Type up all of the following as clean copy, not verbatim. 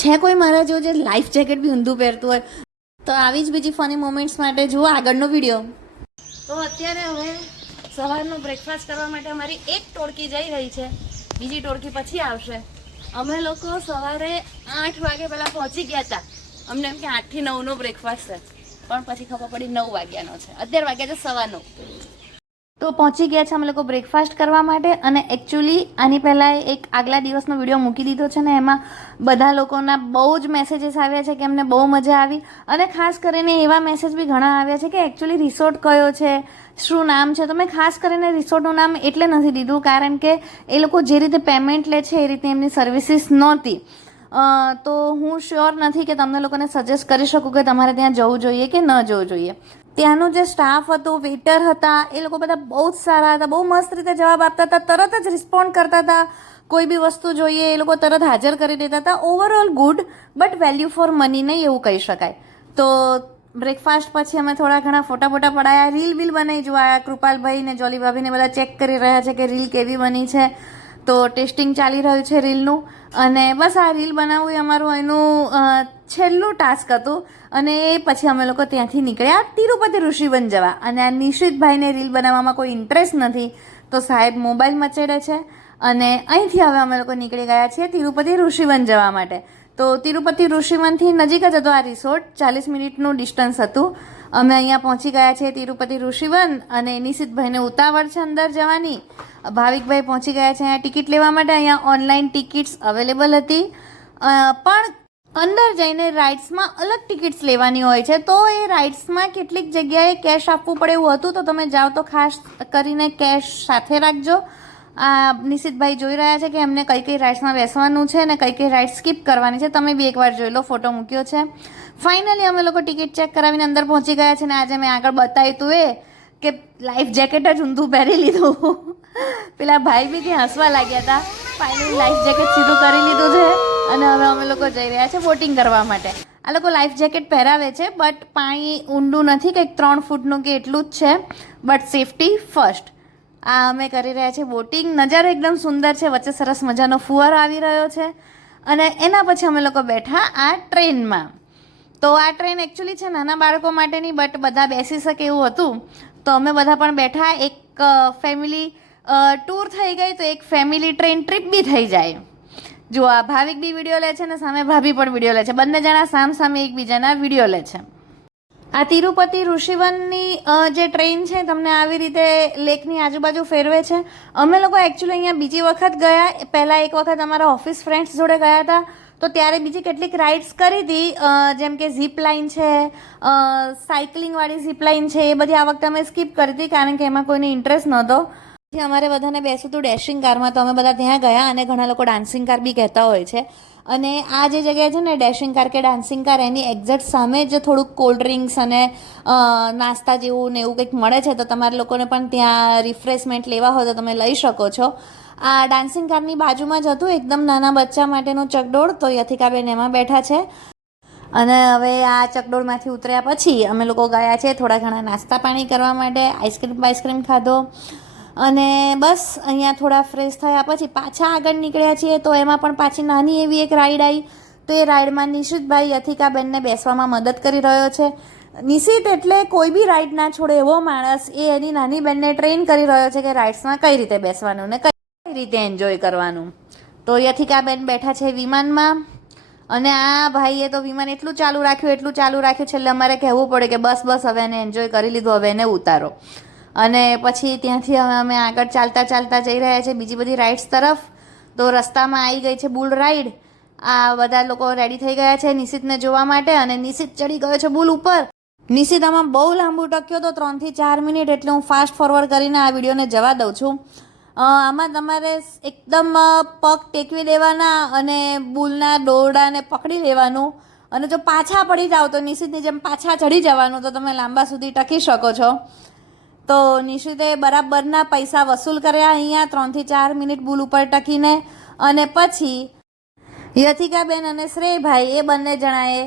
છે કોઈ મારા જો જે લાઈફ જેકેટ બી ઊંધું પહેરતું હોય તો આવી જ બીજી ફની મોમેન્ટ્સ માટે જુઓ આગળનો વિડીયો. તો અત્યારે હવે સવારનો બ્રેકફાસ્ટ કરવા માટે અમારી એક ટોળકી જઈ રહી છે, બીજી ટોળકી પછી આવશે. અમે લોકો સવારે 8 વાગે પહેલાં પહોંચી ગયા હતા. અમને એમ કે 8 થી 9નો બ્રેકફાસ્ટ છે, પણ પછી ખબર પડી 9 વાગ્યાનો છે. 11 વાગ્યા છે સવારનો. તો પહોંચી ગયા છે અમે લોકો બ્રેકફાસ્ટ કરવા માટે. અને એકચ્યુઅલી આની પહેલાં એક આગલા દિવસનો વિડીયો મૂકી દીધો છે ને, એમાં બધા લોકોના બહુ જ મેસેજીસ આવ્યા છે કે એમને બહુ મજા આવી. અને ખાસ કરીને એવા મેસેજ બી ઘણા આવ્યા છે કે એકચ્યુઅલી રિસોર્ટ કયો છે, શું નામ છે. તો મેં ખાસ કરીને રિસોર્ટનું નામ એટલે નથી દીધું કારણ કે એ લોકો જે રીતે પેમેન્ટ લે છે એ રીતે એમની સર્વિસીસ નહોતી. તો હું શ્યોર નથી કે તમને લોકોને સજેસ્ટ કરી શકું કે તમારે ત્યાં જવું જોઈએ કે ન જવું જોઈએ. ત્યાંનો જે સ્ટાફ હતો, વેટર હતા, એ લોકો બધા બહુ જ સારા હતા, બહુ મસ્ત રીતે જવાબ આપતા હતા, તરત જ રિસ્પોન્ડ કરતા હતા. કોઈ બી વસ્તુ જોઈએ એ લોકો તરત હાજર કરી દેતા હતા. Overall good, but value for money નહીં એવું કહી શકાય. તો બ્રેકફાસ્ટ પછી અમે થોડા ઘણા ફોટા પડાયા, રીલ બિલ બનાવી જોયા. કૃપાલભાઈ ને જોલી ભાભીને બધા ચેક કરી રહ્યા છે કે રીલ કેવી બની છે. તો ટેસ્ટિંગ ચાલી રહ્યું છે રીલનું. અને બસ આ રીલ બનાવવું એ અમારું એનું છેલ્લું ટાસ્ક હતું. અને એ પછી અમે લોકો ત્યાંથી નીકળ્યા તિરુપતિ ઋષિવન જવા. અને આ નિશિતભાઈને રીલ બનાવવામાં કોઈ ઇન્ટરેસ્ટ નથી, તો સાહેબ મોબાઈલ મચેડે છે. અને અહીંથી હવે અમે લોકો નીકળી ગયા છીએ તિરુપતિ ઋષિવન જવા માટે. તો તિરુપતિ ઋષિવનથી નજીક જ હતો આ રિસોર્ટ, 40 મિનિટનું ડિસ્ટન્સ હતું. અમે અહીંયા પહોંચી ગયા છીએ તિરુપતિ ઋષિવન. અને નિશિતભાઈને ઉતાવળ છે અંદર જવાની. ભાવિકભાઈ પહોંચી ગયા છે અહીંયા ટિકિટ લેવા માટે. અહીંયા ઓનલાઈન ટિકિટ્સ અવેલેબલ હતી, પણ અંદર જઈને રાઇડ્સમાં અલગ ટિકિટ્સ લેવાની હોય છે. તો એ રાઇડ્સમાં કેટલીક જગ્યાએ કેશ આપવું પડે એવું હતું. તો તમે જાઓ તો ખાસ કરીને કેશ સાથે રાખજો. આ નિશિતભાઈ જોઈ રહ્યા છે કે એમને કઈ કઈ રાઇડ્સમાં બેસવાનું છે અને કઈ કઈ રાઇડ સ્કીપ કરવાની છે. તમે બી એકવાર જોઈ લો, ફોટો મૂક્યો છે. ફાઇનલી અમે લોકો ટિકિટ ચેક કરાવીને અંદર પહોંચી ગયા છે. ને આજે મેં આગળ બતાવ્યું હતું એ કે લાઈફ જેકેટ જ ઊંધું પહેરી લીધું. પેલા ભાઈ બી ત્યાં હસવા લાગ્યા હતા. ફાઇનલી લાઈફ જેકેટ સીધું કરી લીધું છે. અને હવે અમે લોકો જઈ રહ્યા છે બોટિંગ કરવા માટે. આ લોકો લાઈફ જેકેટ પહેરાવે છે, બટ પાણી ઊંડું નથી, કંઈક 3 ફૂટનું કે એટલું જ છે. But safety first. આ અમે કરી રહ્યા છીએ બોટિંગ. નજારો એકદમ સુંદર છે, વચ્ચે સરસ મજાનો ફુવારો આવી રહ્યો છે. અને એના પછી અમે લોકો બેઠા આ ટ્રેનમાં. તો આ ટ્રેન એકચ્યુઅલી છે નાના બાળકો માટેની, બટ બધા બેસી શકે એવું હતું. તો અમે બધા પણ બેઠા. એક ફેમિલી ટૂર થઈ ગઈ તો એક ફેમિલી ટ્રેન ટ્રીપ બી થઈ જાય. જો આ ભાવિક બી વિડીયો લે છે ને સામે ભાભી પણ વિડીયો લે છે. બંને જણા સામ સામે એકબીજાના વિડીયો લે છે. આ તિરુપતિ ઋષિવનની જે ટ્રેન છે તમને આવી રીતે લેકની આજુબાજુ ફેરવે છે. અમે લોકો એકચ્યુઅલી અહીંયા બીજી વખત ગયા. પહેલાં એક વખત અમારા ઓફિસ ફ્રેન્ડ્સ જોડે ગયા હતા, તો ત્યારે બીજી કેટલીક રાઇડ્સ કરી હતી, જેમ કે ઝીપ લાઇન છે, સાયકલિંગવાળી ઝીપ લાઇન છે. એ બધી આ વખતે અમે સ્કીપ કરી હતી કારણ કે એમાં કોઈને ઇન્ટરેસ્ટ નહોતો. અમારે બધાને બેસવું હતું ડેશિંગ કારમાં, તો અમે બધા ત્યાં ગયા. અને ઘણા લોકો ડાન્સિંગ કાર બી કહેતા હોય છે. અને આ જે જગ્યાએ છે ને ડેશિંગ કાર કે ડાન્સિંગ કાર, એની એક્ઝેક્ટ સામે જ થોડુંક કોલ્ડ ડ્રિંક્સ અને નાસ્તા જેવું ને એવું કંઈક મળે છે. તો તમારે લોકોને પણ ત્યાં રિફ્રેશમેન્ટ લેવા હોય તો તમે લઈ શકો છો. આ ડાન્સિંગ કારની બાજુમાં જ હતું એકદમ નાના બચ્ચા માટેનું ચકડોળ. તો યથિકાબેન એમાં બેઠા છે. અને હવે આ ચકડોળમાંથી ઉતર્યા પછી અમે લોકો ગયા છે થોડા ઘણા નાસ્તા પાણી કરવા માટે. આઈસ્ક્રીમ ખાધો. અને બસ અહીંયા થોડા ફ્રેશ થયા પછી પાછા આગળ નીકળ્યા છીએ. તો એમાં પણ પાછી નાની એવી એક રાઈડ આવી. તો એ રાઈડમાં નિશિતભાઈ યથિકાબેનને બેસવામાં મદદ કરી રહ્યો છે. નિશિત એટલે કોઈ બી રાઈડ ના છોડે એવો માણસ. એ એની નાની બેનને ટ્રેન કરી રહ્યો છે કે રાઇડ્સમાં કઈ રીતે બેસવાનું ને કઈ રીતે એન્જોય કરવાનું. તો યથિકાબેન બેઠા છે વિમાનમાં. અને આ ભાઈએ તો વિમાન એટલું ચાલુ રાખ્યું, છેલ્લે અમારે કહેવું પડે કે બસ બસ હવે એને એન્જોય કરી લીધું, હવે એને ઉતારો. અને પછી ત્યાંથી હવે અમે આગળ ચાલતા જઈ રહ્યા છીએ બીજી બધી રાઇડ્સ તરફ. તો રસ્તામાં આવી ગઈ છે બુલ રાઈડ. આ બધા લોકો રેડી થઈ ગયા છે નિશિતને જોવા માટે. અને નિશિત ચડી ગયો છે બુલ ઉપર. નિશિત આમાં બહુ લાંબુ ટક્યો તો 3 થી 4 મિનિટ. એટલે હું ફાસ્ટ ફોરવર્ડ કરીને આ વિડીયોને જવા દઉં છું. આમાં તમારે એકદમ પગ ટેકવી લેવાના અને બુલના દોરડાને પકડી લેવાનું. અને જો પાછા પડી જાઓ તો નિશિતની જેમ પાછા ચડી જવાનું, તો તમે લાંબા સુધી ટકી શકો છો. તો નિશિતે બરાબરના પૈસા વસૂલ કર્યા અહીંયા 3 થી 4 મિનિટ બુલ ઉપર ટકીને. અને પછી યથિકાબેન અને શ્રેયભાઈ એ બંને જણાએ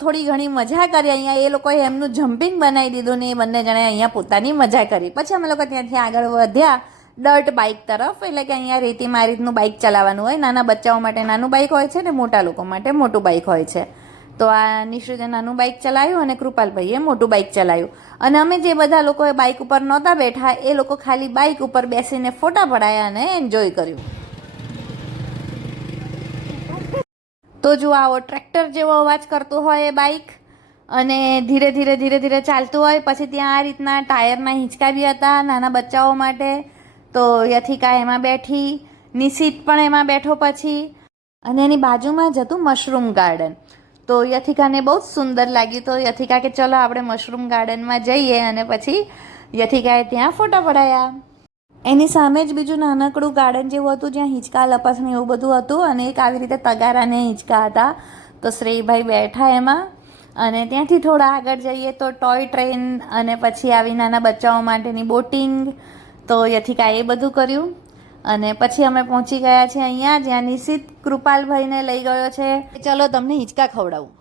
થોડી ઘણી મજા કરી અહીંયા. એ લોકોએ એમનું જમ્પિંગ બનાવી દીધું ને એ બંને જણાએ અહીંયા પોતાની મજા કરી. પછી અમે લોકો ત્યાંથી આગળ વધ્યા ડર્ટ બાઇક તરફ, એટલે કે અહીંયા રેતીમાં આ રીતનું બાઇક ચલાવવાનું હોય. નાના બચ્ચાઓ માટે નાનું બાઇક હોય છે ને મોટા લોકો માટે મોટું બાઇક હોય છે. તો આ નિશુએ નાનું બાઇક ચલાવ્યું અને કૃપાલભાઈએ મોટું બાઇક ચલાવ્યું. અને અમે જે બધા લોકોએ બાઇક ઉપર નહોતા બેઠા એ લોકો ખાલી બાઇક ઉપર બેસીને ફોટા પડાયા અને એન્જોય કર્યું. તો જો આવો ટ્રેક્ટર જેવો અવાજ કરતો હોય એ બાઇક, અને ધીરે ધીરે ચાલતું હોય. પછી ત્યાં આ રીતના ટાયરના હિંચકા બી હતા નાના બચ્ચાઓ માટે. તો યથિકા એમાં બેઠી, નિશિત પણ એમાં બેઠો પછી. અને એની બાજુમાં જ હતું મશરૂમ ગાર્ડન. તો યથિકાને બહુ જ સુંદર લાગ્યું. તો યથિકા કે ચલો આપણે મશરૂમ ગાર્ડનમાં જઈએ, અને પછી યથિકાએ ત્યાં ફોટા પડાયા. એની સામે જ બીજું નાનકડું ગાર્ડન જેવું હતું જ્યાં હિંચકા લપસને એવું બધું હતું, અને એક આવી રીતે તગારાને હિંચકા હતા. તો શ્રેયભાઈ બેઠા એમાં. અને ત્યાંથી થોડા આગળ જઈએ તો ટોય ટ્રેન, અને પછી આવી નાના બચ્ચાઓ માટેની બોટિંગ. તો યથિકા એ બધું કર્યું. અને પછી અમે પહોંચી ગયા છે અહીંયા જ્યાં નિશિત કૃપાલભાઈને લઈ ગયો છે. ચલો તમને હિંચકા ખવડાવું.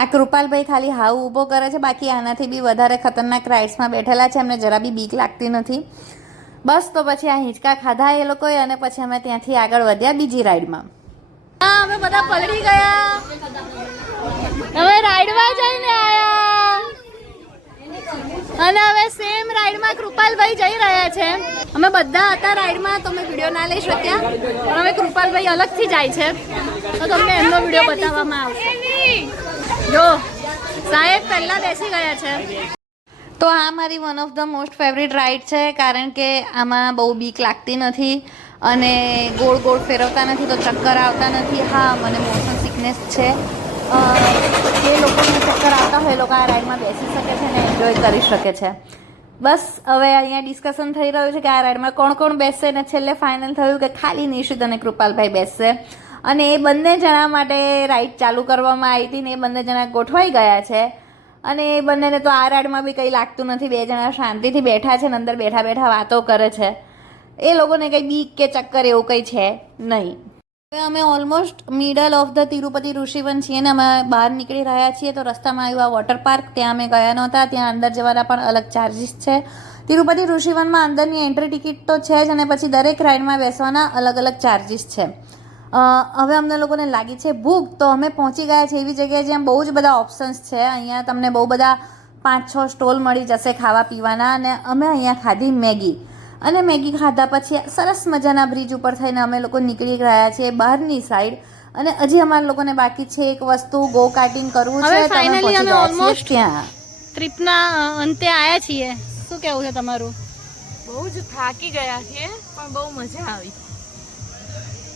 આ કૃપાલભાઈ ખાલી હાવ ઊભો કરે છે, બાકી આનાથી બી વધારે ખતરનાક રાઇડ્સમાં બેઠેલા છે. એમને જરા બી બીક લાગતી નથી. બસ તો પછી આ હિંચકા ખાધા એ લોકોએ, અને પછી અમે ત્યાંથી આગળ વધ્યા બીજી રાઈડમાં. હા, અમે બધા પલળી ગયા. હવે રાઈડમાં જઈને આયા, અને હવે સેમ રાઈડમાં કૃપાલભાઈ જઈ રહ્યા છે. અમે બધા હતા રાઈડમાં, તો અમે વિડીયો ના લઈ શક્યા, પણ હવે કૃપાલભાઈ અલગથી જાય છે, તો તમને એમનો વિડીયો બતાવવામાં આવશે. જો સાહેબ પહેલા બેસી ગયા છે. તો આ મારી one of the most favourite ride છે, કારણ કે આમાં બહુ બીક લાગતી નથી, અને ગોળ ગોળ ફેરવતા નથી તો ચક્કર આવતા નથી. હા, મને મોશન સિકનેસ છે. જે લોકોને ચક્કર આવતા હોય એ લોકો આ રાઈડમાં બેસી શકે છે અને એન્જોય કરી શકે છે. બસ હવે અહીંયા ડિસ્કશન થઈ રહ્યું છે કે આ રાઈડમાં કોણ કોણ બેસશે, અને છેલ્લે ફાઇનલ થયું કે ખાલી નિશિત અને કૃપાલભાઈ બેસશે. અને એ બંને જણા માટે રાઈડ ચાલુ કરવામાં આવી હતી, ને એ બંને જણા ગોઠવાઈ ગયા છે. અને એ બંનેને તો આ રાઈડમાં બી કંઈ લાગતું નથી. બે જણા શાંતિથી બેઠા છે ને અંદર બેઠા બેઠા વાતો કરે છે. એ લોકોને કંઈ બીક કે ચક્કર એવું કંઈ છે નહીં. હવે અમે almost middle of the Tirupati Rishivan છીએ ને અમે બહાર નીકળી રહ્યા છીએ. તો રસ્તામાં આવ્યું આ વોટર પાર્ક, ત્યાં અમે ગયા નહોતા. ત્યાં અંદર જવાના પણ અલગ ચાર્જિસ છે. તિરુપતિ ઋષિવનમાં અંદરની એન્ટ્રી ટિકિટ તો છે જ, અને પછી દરેક રાઈડમાં બેસવાના અલગ અલગ ચાર્જિસ છે. હવે અમને લોકોને લાગી છે ભૂખ, તો અમે પહોંચી ગયા છે એવી જગ્યાએ જ્યાં બહુ જ બધા ઓપ્શન્સ છે. અહીંયા તમને બહુ બધા 5-6 સ્ટોલ મળી જશે ખાવા પીવાના. અને અમે અહીંયા ખાધી મેગી, અને મેગી ખાધા પછી સરસ મજાના બ્રિજ ઉપર થઈને અમે લોકો નીકળી ગયા છીએ બહારની સાઈડ. અને હજી અમારા લોકોને બાકી છે એક વસ્તુ, ગો કાર્ટિંગ કરવું છે. ફાઇનલી અમે ઓલમોસ્ટ ત્યાં ટ્રીપના અંતે આવ્યા છીએ. શું કહેવું છે તમારું? બહુ જ થાકી ગયા છીએ, પણ બહુ મજા આવી.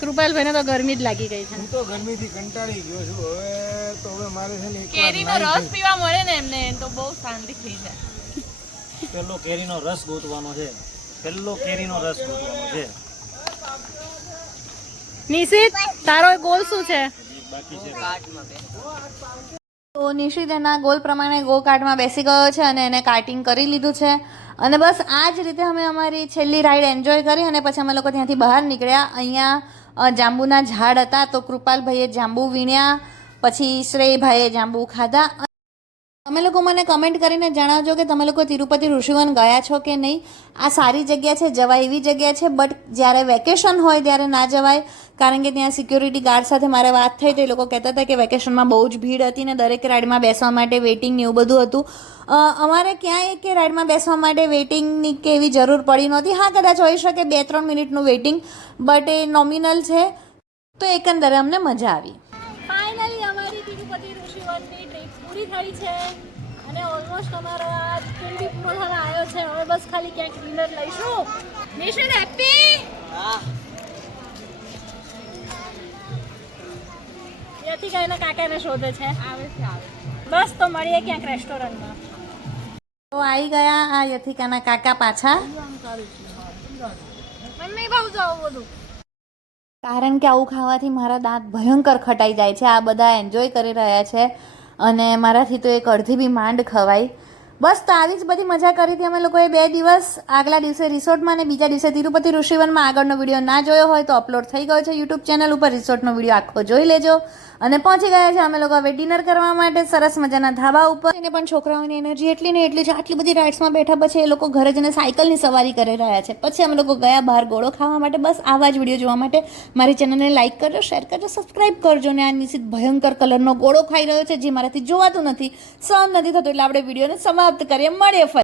કૃપાલભાઈને તો ગરમી જ લાગી ગઈ છે. હું તો ગરમીથી કંટાળી ગયો છું. હવે તો હવે મારે છે ને કેરીનો રસ પીવા મળે ને એમને તો બહુ શાંતિ થઈ જાય. પેલો કેરીનો રસ ગોતવાનો છે. નિશિત, તારો ગોલ શું છે? બાકી છે તો નિશિત એના ગોલ પ્રમાણે ગો કાર્ટમાં બેસી ગયો છે અને એને કાર્ટિંગ કરી લીધું છે. અને બસ આ જ રીતે અમે અમારી છેલ્લી રાઈડ એન્જોય કરી, અને પછી અમે લોકો ત્યાંથી બહાર નીકળ્યા. અહીંયા જાંબુના ઝાડ હતા, તો કૃપાલભાઈએ જાંબુ વીણ્યા, પછી શ્રેયભાઈએ જાંબુ ખાધા. તમે લોકો મને કમેન્ટ કરીને જણાવજો કે તમે લોકો તિરુપતિ ઋષિવન ગયા છો કે નહીં. આ સારી જગ્યા છે, જવાય એવી જગ્યા છે, બટ જ્યારે વેકેશન હોય ત્યારે ના જવાય, કારણ કે ત્યાં સિક્યોરિટી ગાર્ડ સાથે મારે વાત થઈ તો એ લોકો કહેતા હતા કે વેકેશનમાં બહુ જ ભીડ હતી ને દરેક રાઈડમાં બેસવા માટે વેઇટિંગ ને એવું બધું હતું. અમારે ક્યાંય કે રાઈડમાં બેસવા માટે વેઇટિંગની કે એવી જરૂર પડી નહોતી. હા, કદાચ હોઈ શકે 2-3 મિનિટનું વેઇટિંગ, બટ એ નોમિનલ છે. તો એકંદરે અમને મજા આવી. ફાઇનલી અમારી તિરુપતિ ઋષિવનની ટ્રીપ પૂરી થઈ છે, અને ઓલમોસ્ટ અમારો આ કેન્ડી પૂરો થવા આવ્યો છે. હવે બસ ખાલી ક્યાંક ડિનર લઈશું. નિશિત હેપી? યથિકા એના કાકાને શોધે છે. બસ તો મળીએ ક્યાંક રેસ્ટોરન્ટમાં. તો આવી ગયા આ યથિકાના કાકા પાછા. મમ્મી બહુ જાવ બધું, કારણ કે આવું ખાવાથી મારા દાંત ભયંકર ખટાઈ જાય છે. આ બધા એન્જોય કરી રહ્યા છે, અને મારાથી તો એક અડધી બી માંડ ખવાય. બસ તો આવી જ બધી મજા કરી હતી અમે લોકોએ 2 દિવસ. આગલા દિવસે રિસોર્ટમાં અને બીજા દિવસે તિરુપતિ ઋષિવનમાં. આગળનો વિડીયો ના જોયો હોય તો અપલોડ થઈ ગયો છે યુટ્યુબ ચેનલ ઉપર. રિસોર્ટનો વિડીયો આખો જોઈ લેજો. અને પહોંચી ગયા છે અમે લોકો હવે ડિનર કરવા માટે સરસ મજાના ધાબા ઉપર. એને પણ છોકરાઓની એનર્જી એટલી ને એટલી છે. આટલી બધી રાઇડ્સમાં બેઠા પછી એ લોકો ઘરે જઈને સાયકલની સવારી કરી રહ્યા છે. પછી અમે લોકો ગયા બહાર ગોળો ખાવા માટે. બસ આવા જ વિડીયો જોવા માટે મારી ચેનલને લાઇક કરજો, શેર કરજો, સબસ્ક્રાઇબ કરજો. ને આ નિશ્ચિત ભયંકર કલરનો ગોળો ખાઈ રહ્યો છે જે મારાથી જોવાતું નથી, સહન નથી થતું, એટલે આપણે વિડીયોને સમાપ્ત કરીએ. મળીએ ફરી.